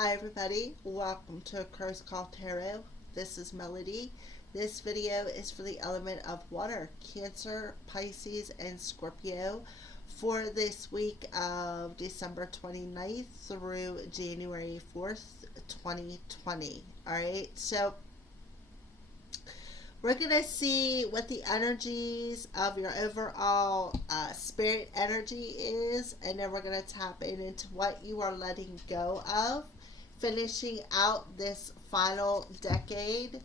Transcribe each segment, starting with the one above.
Hi everybody, welcome to Curse Call Tarot. This is Melody. This video is for the element of water, Cancer, Pisces, and Scorpio for this week of December 29th through January 4th, 2020. Alright, so we're going to see what the energies of your overall spirit energy is, and then we're going to tap into what you are letting go of, finishing out this final decade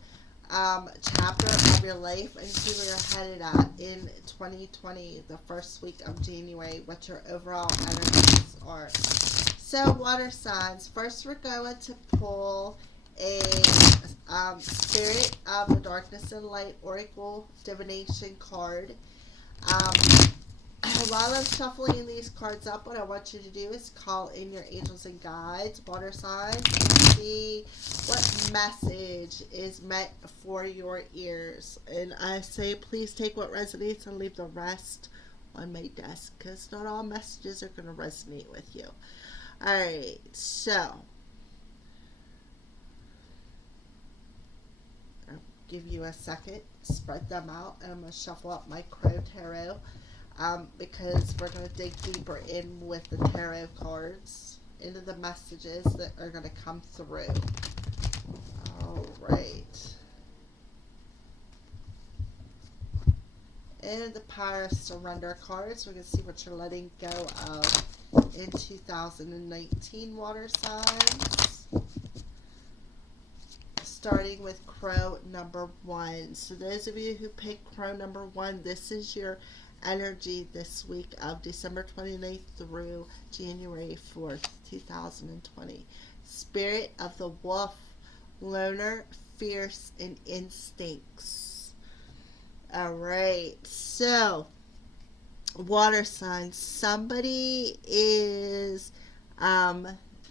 chapter of your life, and see where you're headed at in 2020, the first week of January, what your overall energies are. So, water signs. First, we're going to pull a Spirit of the Darkness and Light Oracle Divination card. While I'm shuffling these cards up, what I want you to do is call in your angels and guides, water signs, and see what message is meant for your ears. And I say, please take what resonates and leave the rest on my desk, because not all messages are going to resonate with you. Alright, so I'll give you a second, spread them out, and I'm going to shuffle up my Crow Tarot. Because we're going to dig deeper in with the tarot cards into the messages that are going to come through. Alright. And the Power of Surrender cards. We're going to see what you're letting go of in 2019, water signs. Starting with Crow number 1. So those of you who picked Crow number 1, this is your energy this week of December 29th through January 4th, 2020. Spirit of the wolf, loner, fierce, and instincts. Alright, so water signs. Somebody is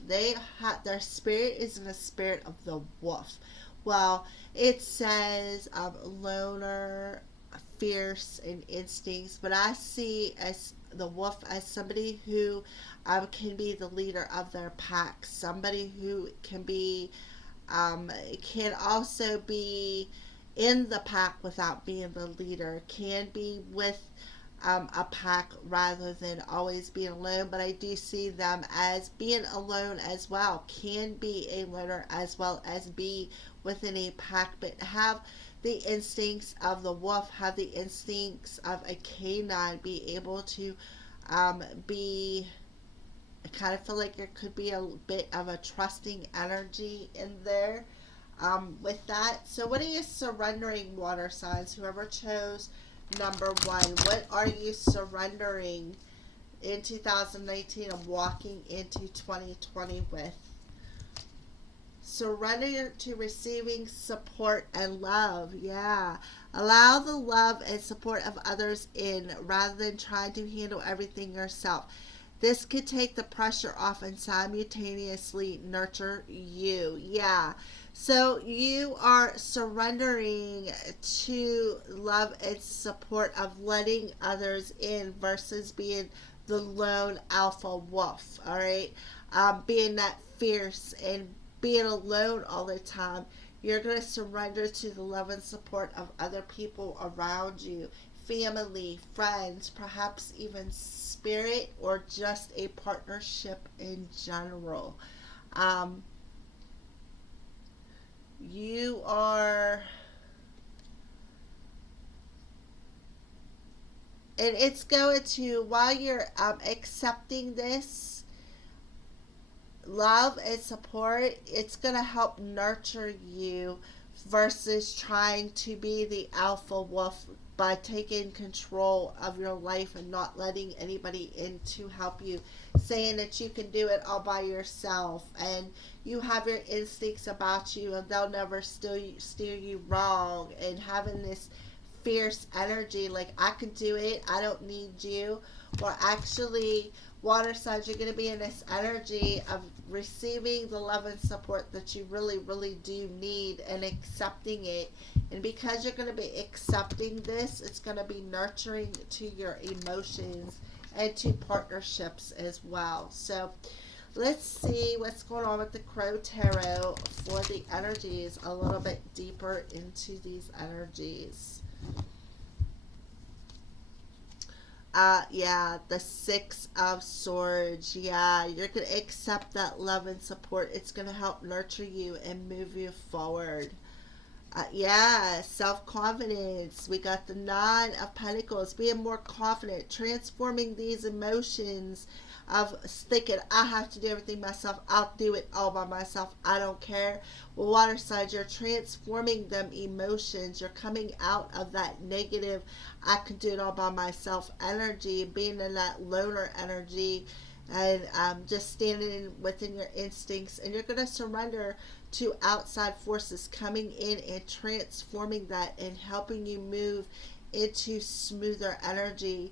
their spirit is in the spirit of the wolf. Well, it says loner, fierce, and instincts, but I see as the wolf as somebody who can be the leader of their pack, somebody who can be can also be in the pack without being the leader, can be with a pack rather than always being alone, but I do see them as being alone as well, can be a loner as well as be within a pack, but have the instincts of the wolf, have the instincts of a canine, be able to be, I kind of feel like there could be a bit of a trusting energy in there with that. So what are you surrendering, water signs? Whoever chose number 1, what are you surrendering in 2019 and walking into 2020 with? Surrender to receiving support and love. Yeah. Allow the love and support of others in rather than trying to handle everything yourself. This could take the pressure off and simultaneously nurture you. Yeah. So you are surrendering to love and support of letting others in versus being the lone alpha wolf. All right. Being that fierce and being alone all the time. You're going to surrender to the love and support of other people around you, family, friends, perhaps even spirit, or just a partnership in general. You are, and it's going to, while you're accepting this love and support, it's going to help nurture you versus trying to be the alpha wolf by taking control of your life and not letting anybody in to help you, saying that you can do it all by yourself and you have your instincts about you and they'll never steer you wrong, and having this fierce energy like, I can do it, I don't need you. Or actually, water signs, you're going to be in this energy of receiving the love and support that you really, really do need and accepting it. And because you're going to be accepting this, it's going to be nurturing to your emotions and to partnerships as well. So Let's see what's going on with the Crow Tarot for the energies, a little bit deeper into these energies. Yeah, the Six of Swords. Yeah, you're going to accept that love and support. It's going to help nurture you and move you forward. Yeah, self confidence. We got the Nine of Pentacles, being more confident, transforming these emotions of thinking, I have to do everything myself. I'll do it all by myself. I don't care. Well, water signs, you're transforming them emotions. You're coming out of that negative, I can do it all by myself energy, being in that loner energy, and just standing within your instincts. And you're going to surrender to outside forces coming in and transforming that and helping you move into smoother energy.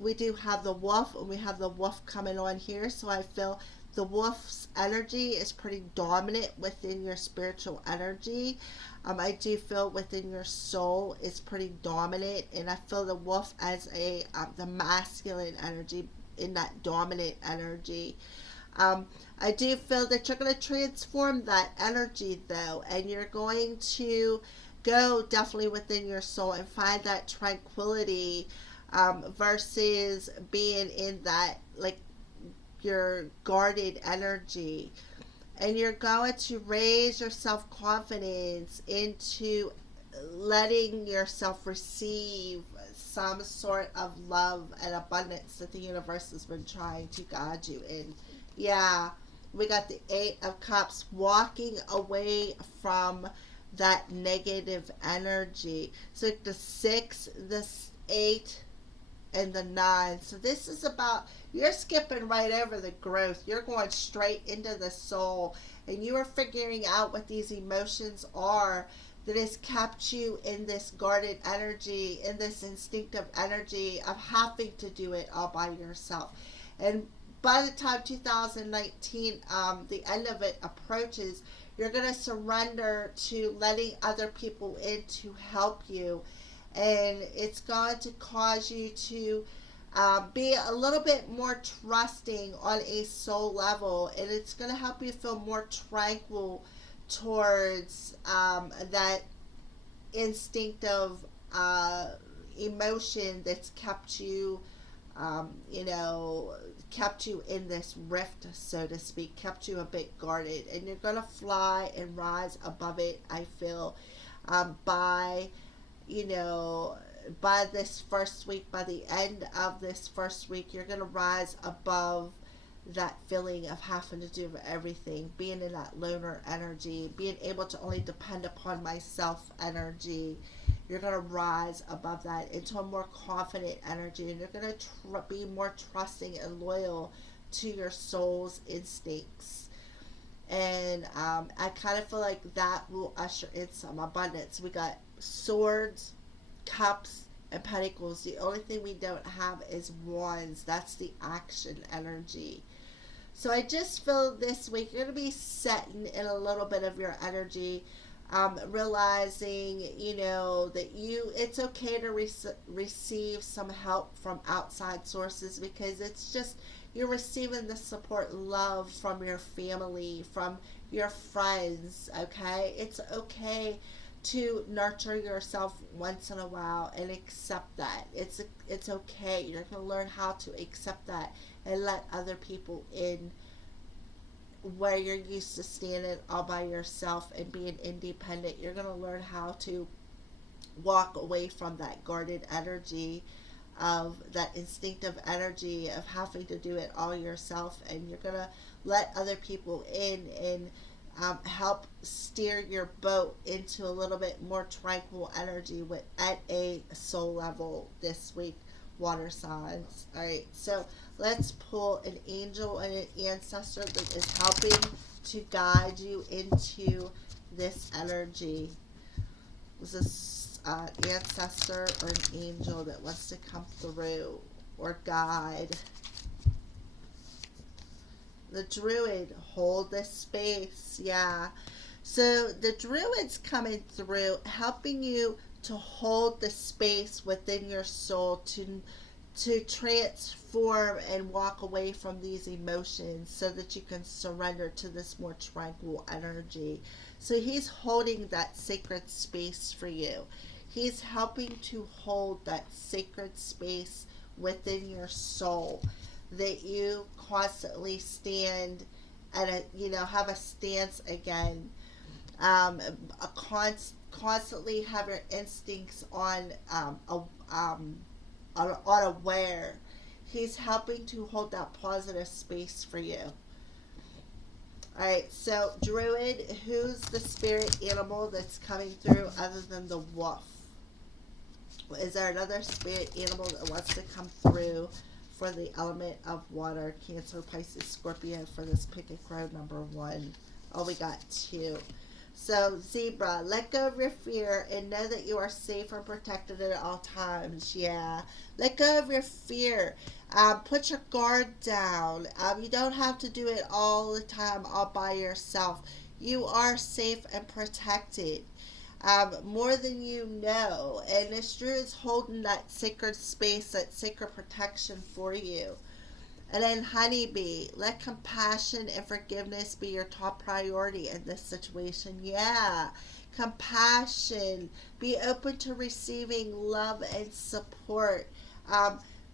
We do have the wolf, and we have the wolf coming on here, so I feel the wolf's energy is pretty dominant within your spiritual energy. I do feel within your soul is pretty dominant, and I feel the wolf as a the masculine energy in that dominant energy. Um, I do feel that you're going to transform that energy though, and you're going to go definitely within your soul and find that tranquility, versus being in that like your guarded energy. And you're going to raise your self confidence into letting yourself receive some sort of love and abundance that the universe has been trying to guide you in. Yeah, we got the Eight of Cups, walking away from that negative energy. So the Six, the Eight, and the Nine. So this is about, you're skipping right over the growth. You're going straight into the soul, and you are figuring out what these emotions are that has kept you in this guarded energy, in this instinctive energy of having to do it all by yourself. And by the time 2019, the end of it approaches, you're going to surrender to letting other people in to help you. And it's going to cause you to be a little bit more trusting on a soul level. And it's going to help you feel more tranquil towards that instinctive emotion that's kept you, you know, kept you in this rift, so to speak, kept you a bit guarded. And you're going to fly and rise above it, I feel, by, you know, by this first week, by the end of this first week, you're going to rise above that feeling of having to do everything, being in that loner energy, being able to only depend upon myself energy. You're going to rise above that into a more confident energy, and you're going to be more trusting and loyal to your soul's instincts. And I kind of feel like that will usher in some abundance. We got swords, cups, and pentacles. The only thing we don't have is wands. That's the action energy. So I just feel this week you're going to be setting in a little bit of your energy, realizing, you know, that it's okay to receive some help from outside sources, because it's just, you're receiving the support and love from your family, from your friends, okay? It's okay to nurture yourself once in a while and accept that. It's okay. You're going to learn how to accept that and let other people in where you're used to standing all by yourself and being independent. You're going to learn how to walk away from that guarded energy, of that instinctive energy of having to do it all yourself, and you're going to let other people in and help steer your boat into a little bit more tranquil energy at a soul level this week, water signs. All right, so let's pull an angel and an ancestor that is helping to guide you into this energy. Was this ancestor or an angel that wants to come through or guide? The druid, hold this space. Yeah. So the druid's coming through, helping you to hold the space within your soul, to transform and walk away from these emotions so that you can surrender to this more tranquil energy. So he's holding that sacred space for you. He's helping to hold that sacred space within your soul that you constantly stand at a, have a stance again, constantly have your instincts unaware. He's helping to hold that positive space for you. All right, so Druid, who's the spirit animal that's coming through other than the wolf? Is there another spirit animal that wants to come through for the element of water? Cancer, Pisces, Scorpio for this Pick a Crow number 1. Oh, we got 2. So, Zebra, let go of your fear and know that you are safe and protected at all times. Yeah. Let go of your fear. Put your guard down. You don't have to do it all the time all by yourself. You are safe and protected. More than you know. And this Drew is holding that sacred space, that sacred protection for you. And then Honeybee, let compassion and forgiveness be your top priority in this situation. Yeah. Compassion. Be open to receiving love and support.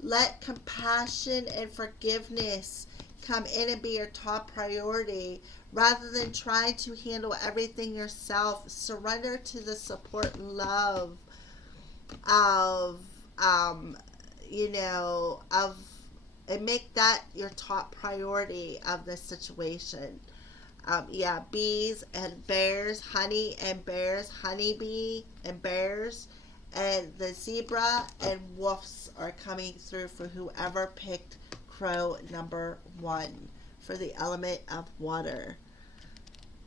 Let compassion and forgiveness come in and be your top priority. Rather than trying to handle everything yourself, surrender to the support and love of, of, and make that your top priority of this situation. Yeah, bees and bears, honey and bears, honeybee and bears, and the zebra and wolves are coming through for whoever picked crow number 1 for the element of water.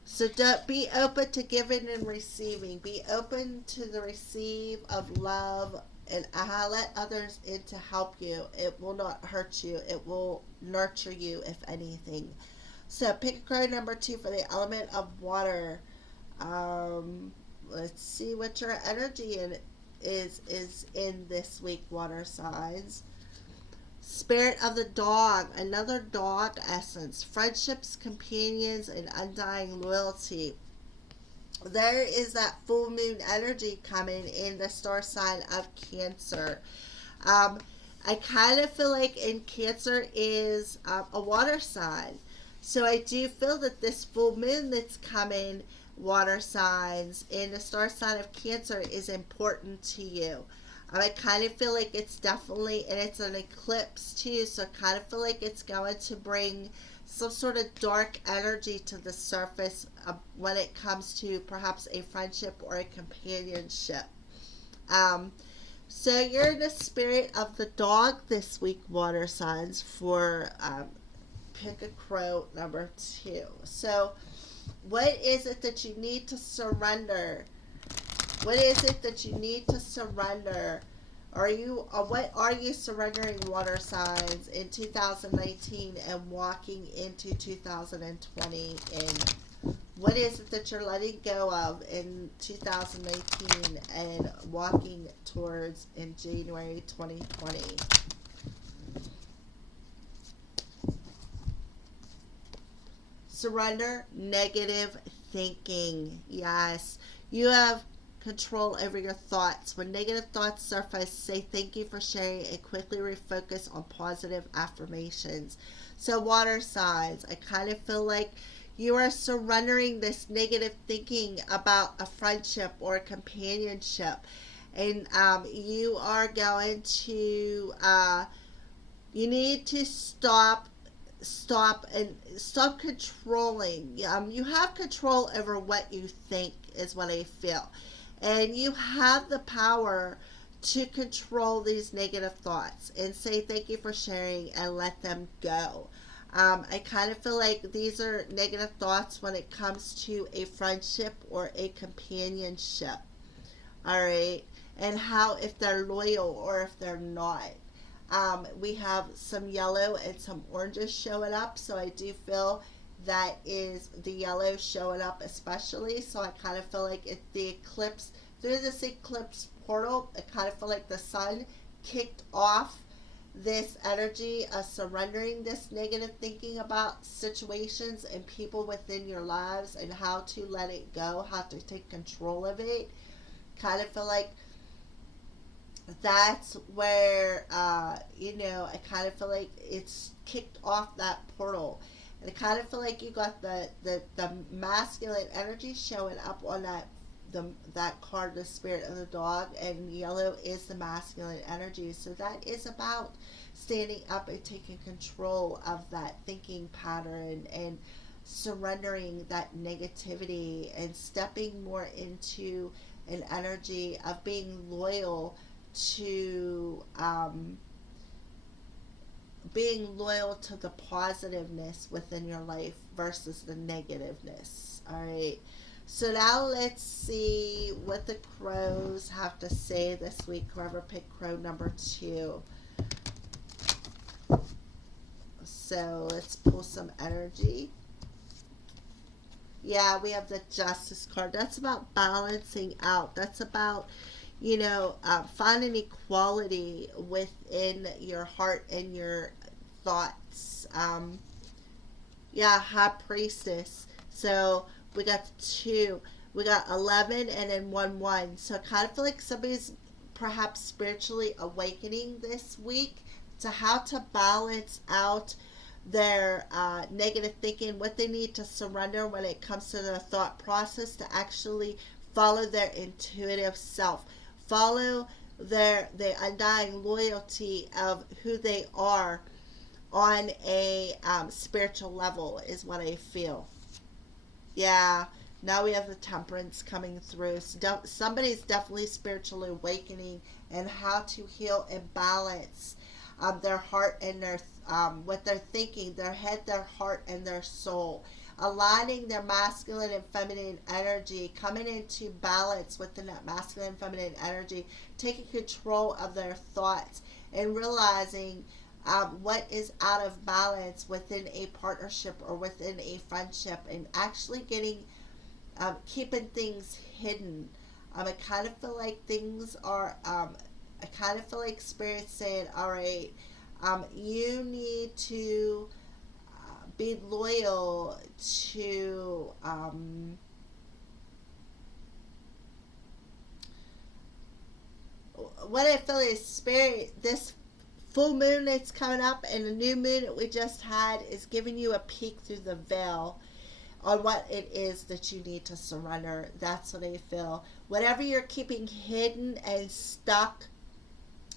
So don't be open to giving and receiving. Be open to the receive of love, and let others in to help you. It will not hurt you. It will nurture you, if anything. So pick a card number 2 for the element of water. Let's see what your energy is in this week, water signs. Spirit of the dog, another dog essence, friendships, companions, and undying loyalty. There is that full moon energy coming in the star sign of Cancer. I kind of feel like in Cancer is a water sign. So I do feel that this full moon that's coming, water signs, in the star sign of Cancer is important to you. I kind of feel like it's definitely, and it's an eclipse too, so I kind of feel like it's going to bring some sort of dark energy to the surface when it comes to perhaps a friendship or a companionship. So you're in the spirit of the dog this week, water signs, for pick a crow number 2. So what is it that you need to surrender? What is it that you need to surrender? What are you surrendering, water signs, in 2019 and walking into 2020? And what is it that you're letting go of in 2019 and walking towards in January 2020? Surrender negative thinking. Yes. You have control over your thoughts. When negative thoughts surface, say thank you for sharing and quickly refocus on positive affirmations. So water signs, I kind of feel like you are surrendering this negative thinking about a friendship or a companionship. And you are going to, you need to stop controlling. You have control over what you think, is what I feel. And you have the power to control these negative thoughts and say thank you for sharing and let them go. I kind of feel like these are negative thoughts when it comes to a friendship or a companionship. All right. And how, if they're loyal or if they're not. We have some yellow and some oranges showing up. So I do feel that is the yellow showing up especially. So I kind of feel like it's the through this eclipse portal, I kind of feel like the sun kicked off this energy of surrendering this negative thinking about situations and people within your lives, and how to let it go, how to take control of it. Kind of feel like that's where, I kind of feel like it's kicked off that portal. And I kind of feel like you got the masculine energy showing up on that card, the spirit of the dog, and yellow is the masculine energy. So that is about standing up and taking control of that thinking pattern and surrendering that negativity and stepping more into an energy of being loyal to the positiveness within your life versus the negativeness. All right. So now let's see what the crows have to say this week. Whoever picked crow number 2. So let's pull some energy. Yeah, we have the justice card. That's about balancing out. That's about, finding equality within your heart and your thoughts. High priestess. So we got 2. We got 11 and then 1-1. So I kind of feel like somebody's perhaps spiritually awakening this week to how to balance out their negative thinking, what they need to surrender when it comes to their thought process, to actually follow their intuitive self, follow the undying loyalty of who they are on a spiritual level, is what I feel. Yeah, now we have the temperance coming through. So somebody's definitely spiritually awakening and how to heal and balance their heart and their what they're thinking, their head, their heart, and their soul. Aligning their masculine and feminine energy, coming into balance within that masculine and feminine energy, taking control of their thoughts, and realizing what is out of balance within a partnership or within a friendship, and actually keeping things hidden. I kind of feel like things are, I kind of feel like Spirit's saying, all right, you need to be loyal to what I feel is Spirit. This full moon that's coming up and the new moon that we just had is giving you a peek through the veil on what it is that you need to surrender. That's what I feel. Whatever you're keeping hidden and stuck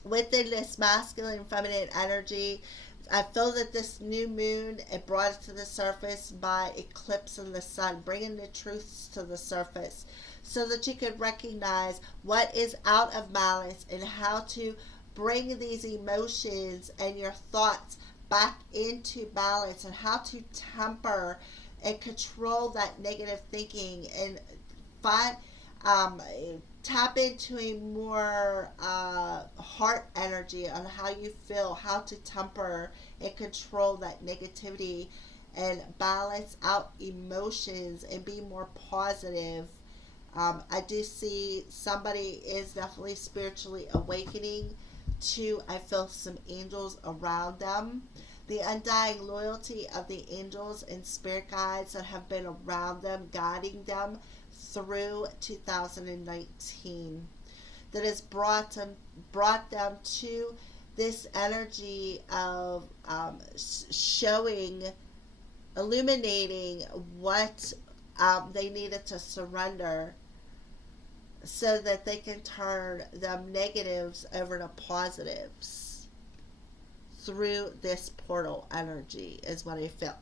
within this masculine and feminine energy, I feel that this new moon, it brought it to the surface by eclipsing the sun, bringing the truths to the surface so that you can recognize what is out of balance and how to bring these emotions and your thoughts back into balance, and how to temper and control that negative thinking, and find tap into a more heart energy on how you feel, how to temper and control that negativity and balance out emotions and be more positive. I do see somebody is definitely spiritually awakening to, I feel some angels around them. The undying loyalty of the angels and spirit guides that have been around them, guiding them through 2019, that has brought them to this energy of showing, illuminating what they needed to surrender so that they can turn them negatives over to positives through this portal energy, is what I feel.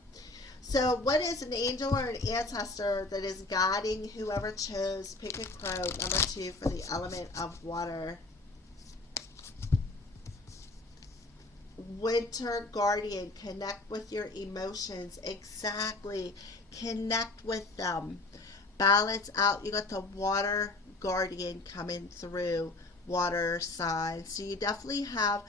So what is an angel or an ancestor that is guiding whoever chose? Pick a crow, number 2, for the element of water. Winter guardian, connect with your emotions. Exactly. Connect with them. Balance out. You got the water guardian coming through, water signs. So you definitely have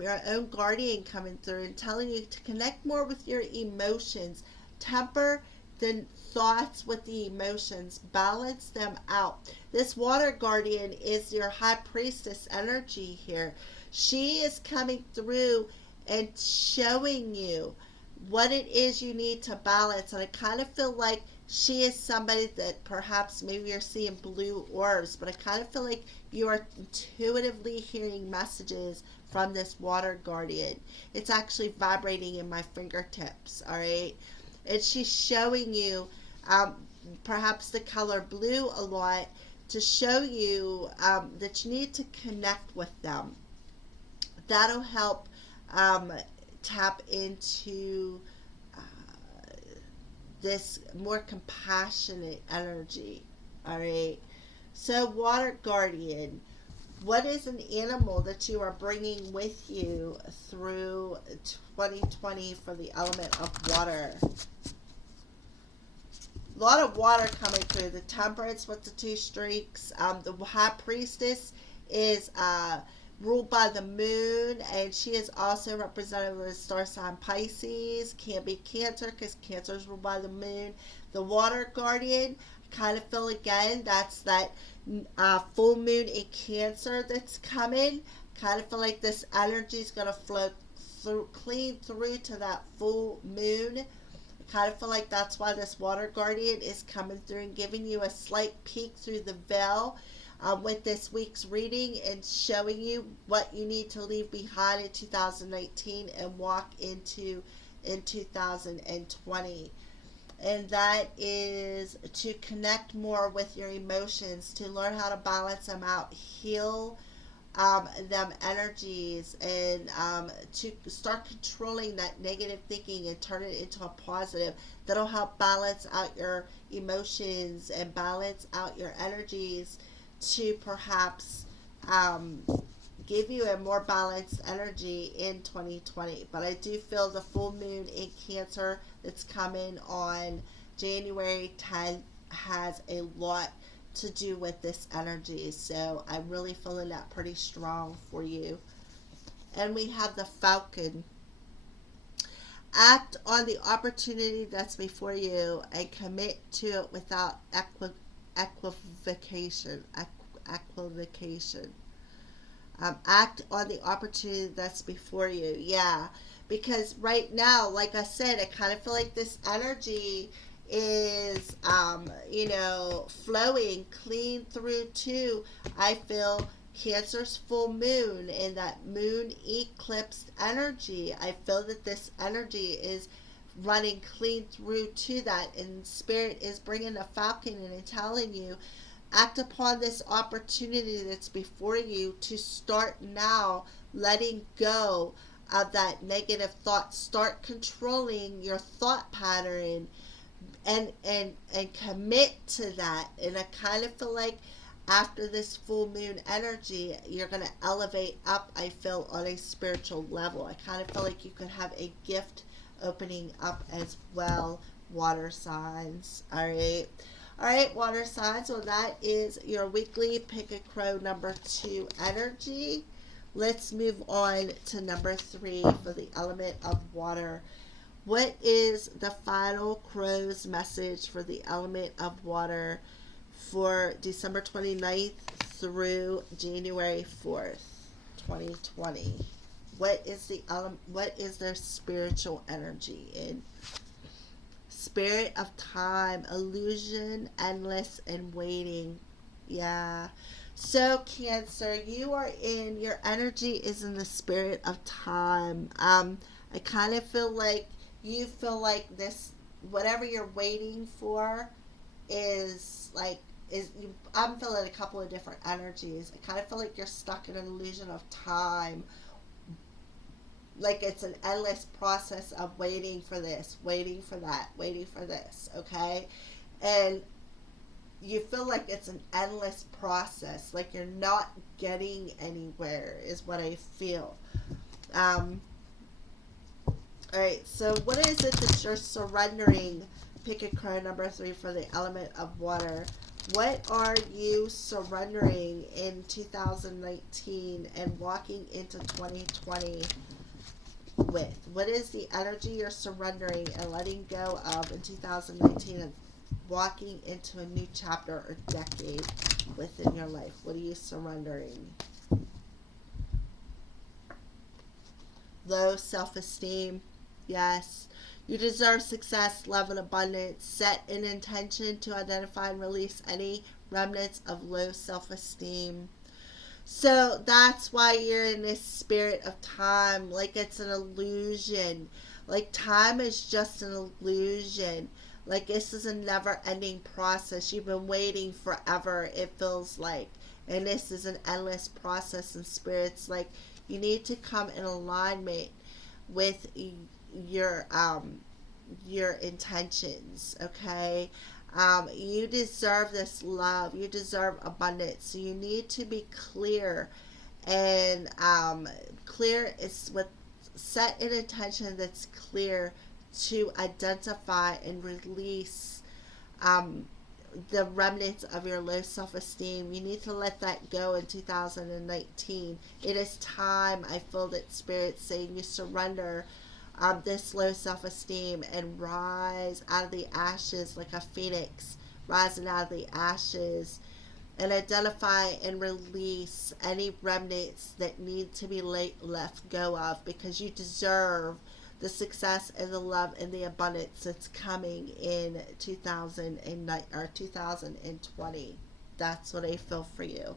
your own guardian coming through and telling you to connect more with your emotions. Temper the thoughts with the emotions. Balance them out. This water guardian is your high priestess energy here. She is coming through and showing you what it is you need to balance. And I kind of feel like she is somebody that perhaps maybe you're seeing blue orbs, but I kind of feel like you are intuitively hearing messages from this water guardian. It's actually vibrating in my fingertips, all right? And she's showing you um, perhaps the color blue a lot to show you that you need to connect with them. That'll help um, tap into this more compassionate energy. All right. So, water guardian, what is an animal that you are bringing with you through 2020 for the element of water? A lot of water coming through. The temperance with the two streaks. The high priestess is ruled by the moon, and she is also represented with the star sign Pisces. Can't be Cancer because Cancer is ruled by the moon. The water guardian, kind of feel again that's that full moon in Cancer that's coming. Kind of feel like this energy is going to flow through, clean through to that full moon. I kind of feel like that's why this water guardian is coming through and giving you a slight peek through the veil with this week's reading and showing you what you need to leave behind in 2019 and walk into in 2020. And that is to connect more with your emotions, to learn how to balance them out, heal them energies, and to start controlling that negative thinking and turn it into a positive. That'll help balance out your emotions and balance out your energies to perhaps give you a more balanced energy in 2020. But I do feel the full moon in Cancer that's coming on January 10th has a lot to do with this energy. So I'm really feeling that pretty strong for you. And we have the Falcon. Act on the opportunity that's before you and commit to it without equivocation. Equivocation. Act on the opportunity that's before you. Yeah. Because right now, like I said, I kind of feel like this energy is, flowing clean through to, I feel, Cancer's full moon and that moon eclipsed energy. I feel that this energy is running clean through to that, and Spirit is bringing a falcon and telling you, act upon this opportunity that's before you to start now letting go of that negative thought. Start controlling your thought pattern and commit to that. And I kind of feel like after this full moon energy, you're going to elevate up, I feel, on a spiritual level. I kind of feel like you could have a gift opening up as well, water signs. All right. All right, water signs. Well, that is your weekly Pick a Crow number 2 energy. Let's move on to number 3 for the element of water. What is the final crow's message for the element of water for December 29th through January 4th, 2020? What is their spiritual energy in? Spirit of time, illusion, endless, and waiting. Yeah. So, Cancer, your energy is in the spirit of time. I kind of feel like you feel like this, whatever you're waiting for I'm feeling a couple of different energies. I kind of feel like you're stuck in an illusion of time. Like it's an endless process of waiting for this, waiting for that, waiting for this, okay? And you feel like it's an endless process, like you're not getting anywhere, is what I feel. Alright, so what is it that you're surrendering? Pick a card number 3 for the element of water. What are you surrendering in 2019 and walking into 2020 with? What is the energy you're surrendering and letting go of in 2019 and walking into a new chapter or decade within your life? What are you surrendering? low self-esteem. Yes. You deserve success, love, and abundance. Set an intention to identify and release any remnants of low self-esteem. So that's why you're in this spirit of time. Like it's an illusion. Like time is just an illusion. Like this is a never ending process. You've been waiting forever, it feels like. And this is an endless process, and spirits like you need to come in alignment with your intentions, okay? You deserve this love. You deserve abundance. So you need to be clear, and clear is with set an intention that's clear to identify and release um, the remnants of your low self-esteem. You need to let that go in 2019. It is time. I feel that spirit saying you surrender this low self-esteem and rise out of the ashes like a phoenix rising out of the ashes, and identify and release any remnants that need to be left go of, because you deserve the success and the love and the abundance that's coming in 2009 or 2020. That's what I feel for you.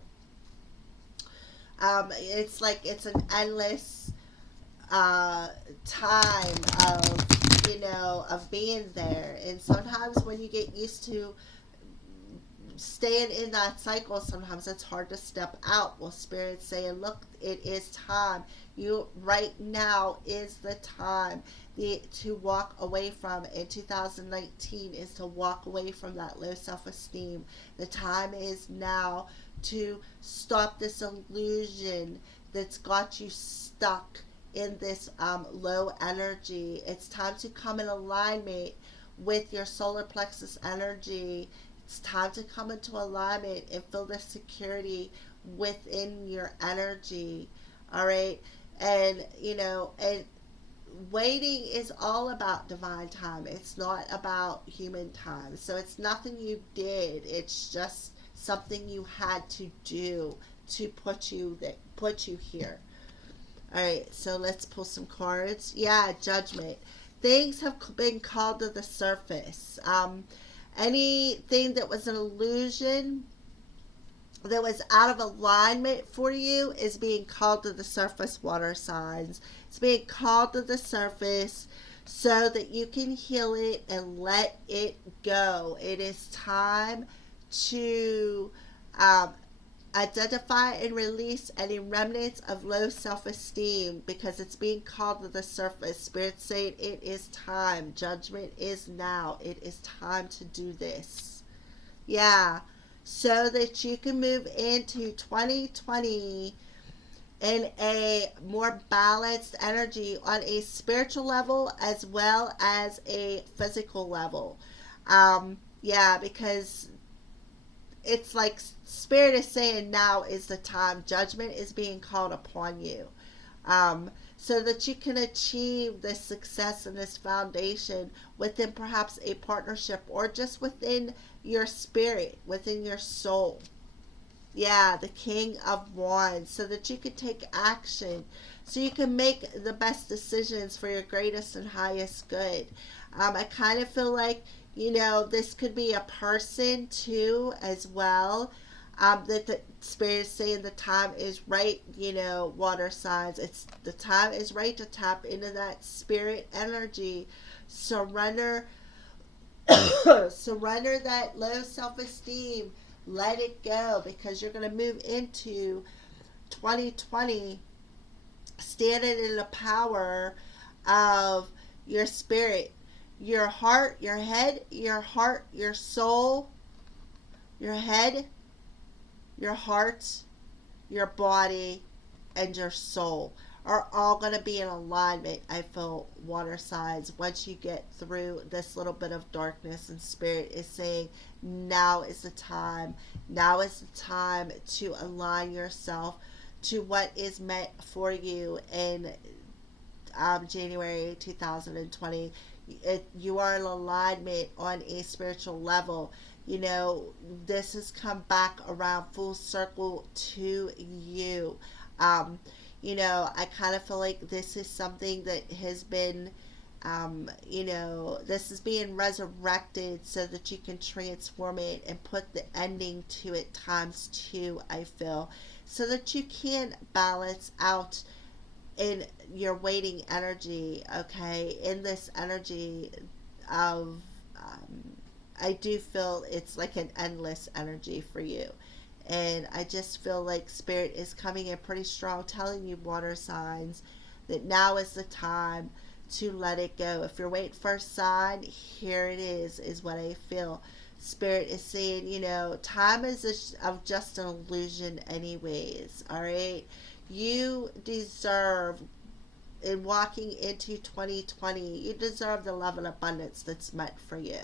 It's like it's an endless time of of being there, and sometimes when you get used to staying in that cycle, sometimes it's hard to step out. Well, spirit's saying, look, it is time. You right now is the time to walk away from. In 2019 is to walk away from that low self-esteem. The time is now to stop this illusion that's got you stuck in this low energy. It's time to come in alignment with your solar plexus energy. It's time to come into alignment and feel the security within your energy. All right. And, and waiting is all about divine time. It's not about human time. So it's nothing you did. It's just something you had to do to put you here. All right, so let's pull some cards. Yeah, judgment. Things have been called to the surface. Anything that was an illusion, that was out of alignment for you, is being called to the surface, water signs. It's being called to the surface so that you can heal it and let it go. It is time to identify and release any remnants of low self-esteem, because it's being called to the surface. Spirit's saying it is time. Judgment is now. It is time to do this. Yeah. So that you can move into 2020 in a more balanced energy on a spiritual level as well as a physical level. Yeah, because it's like spirit is saying now is the time. Judgment is being called upon you, so that you can achieve this success and this foundation within perhaps a partnership, or just within your spirit, within your soul. Yeah, the King of Wands, so that you can take action, so you can make the best decisions for your greatest and highest good. I kind of feel like, this could be a person too as well. That the spirit is saying the time is right, water signs. It's the time is right to tap into that spirit energy. Surrender, surrender that low self-esteem. Let it go, because you're going to move into 2020 standing in the power of your spirit, your heart, your head, your heart, your soul, your head, your heart, your body, and your soul are all going to be in alignment. I feel, water signs, once you get through this little bit of darkness, and spirit is saying now is the time. Now is the time to align yourself to what is meant for you in January 2020. You are in alignment on a spiritual level. This has come back around full circle to you. I kind of feel like this is something that has been, this is being resurrected so that you can transform it and put the ending to it times two, I feel, so that you can balance out in your waiting energy, okay, in this energy of, I do feel it's like an endless energy for you. And I just feel like Spirit is coming in pretty strong, telling you, water signs, that now is the time to let it go. If you're waiting for a sign, here it is what I feel. Spirit is saying, time is of just an illusion, anyways, all right? You deserve, in walking into 2020, you deserve the love and abundance that's meant for you.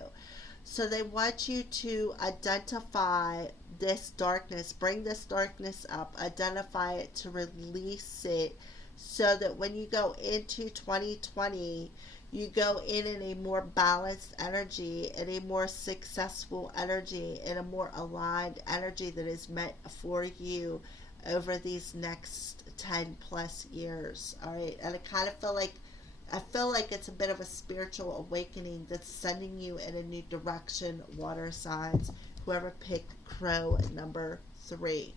So they want you to identify this darkness, bring this darkness up, identify it, to release it, so that when you go into 2020, you go in a more balanced energy, in a more successful energy, in a more aligned energy that is meant for you over these next 10 plus years. All right. And I feel like it's a bit of a spiritual awakening that's sending you in a new direction, water signs. Whoever picked crow at number 3.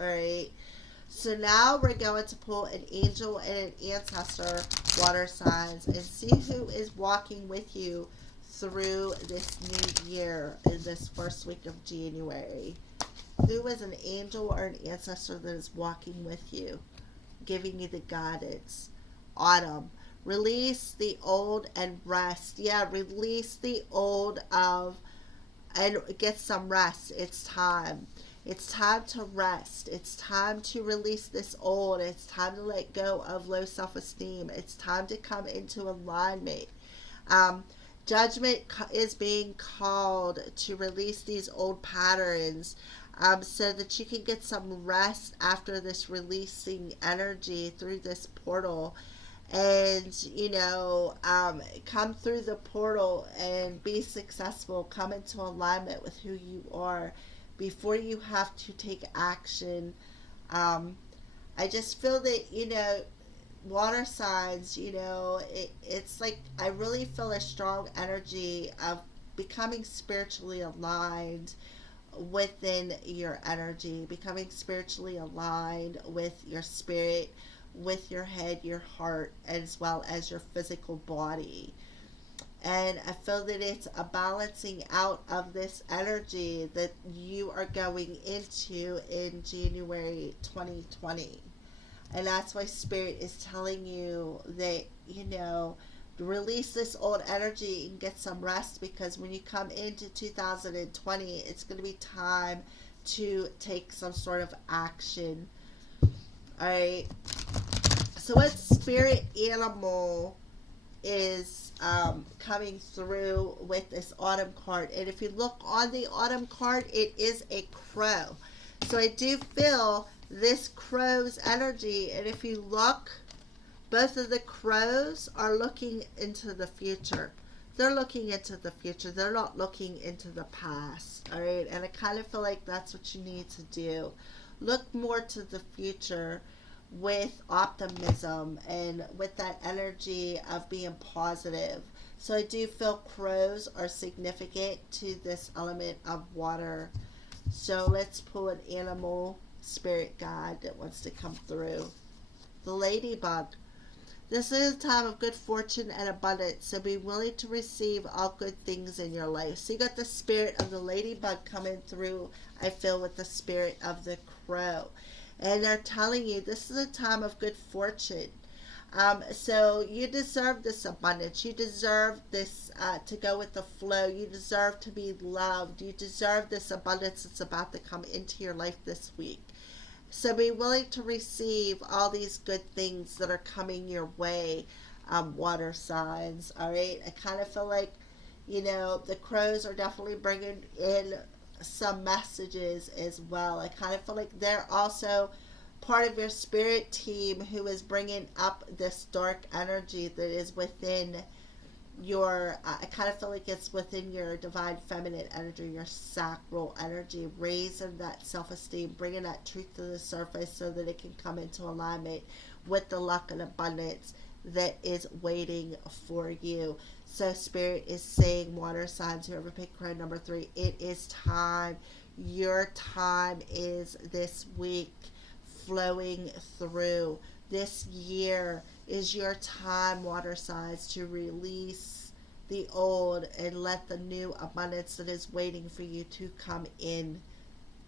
All right. So now we're going to pull an angel and an ancestor, water signs, and see who is walking with you through this new year in this first week of January. Who is an angel or an ancestor that is walking with you, giving you the guidance? Autumn. Release the old and rest. Yeah, release the old and get some rest. It's time. It's time to rest. It's time to release this old. It's time to let go of low self-esteem. It's time to come into alignment. Um, Judgment is being called to release these old patterns, so that you can get some rest after this releasing energy through this portal. And come through the portal and be successful, come into alignment with who you are before you have to take action. I just feel that, water signs, it's like I really feel a strong energy of becoming spiritually aligned within your energy, becoming spiritually aligned with your spirit, with your head, your heart, as well as your physical body. And I feel that it's a balancing out of this energy that you are going into in January 2020. And that's why Spirit is telling you that, release this old energy and get some rest, because when you come into 2020, it's going to be time to take some sort of action. All right. So what spirit animal is coming through with this autumn card? And if you look on the autumn card, it is a crow. So I do feel this crow's energy. And if you look, both of the crows are looking into the future. They're looking into the future. They're not looking into the past. All right. And I kind of feel like that's what you need to do. Look more to the future with optimism and with that energy of being positive. So I do feel crows are significant to this element of water. So let's pull an animal spirit guide that wants to come through. The ladybug. This is a time of good fortune and abundance, so be willing to receive all good things in your life. So you got the spirit of the ladybug coming through, I feel, with the spirit of the crow. And they're telling you this is a time of good fortune. So you deserve this abundance. You deserve this to go with the flow. You deserve to be loved. You deserve this abundance that's about to come into your life this week. So be willing to receive all these good things that are coming your way, water signs. All right. I kind of feel like, the crows are definitely bringing in some messages as well. I kind of feel like they're also part of your spirit team who is bringing up this dark energy that is within I kind of feel like it's within your divine feminine energy, your sacral energy, raising that self-esteem, bringing that truth to the surface so that it can come into alignment with the luck and abundance that is waiting for you. So Spirit is saying, water signs, whoever picked card number 3, it is time. Your time is this week flowing through. This year is your time, water signs, to release the old and let the new abundance that is waiting for you to come in.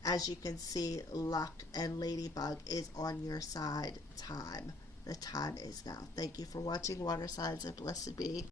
As you can see, luck and ladybug is on your side. Time. The time is now. Thank you for watching, water signs, and blessed be.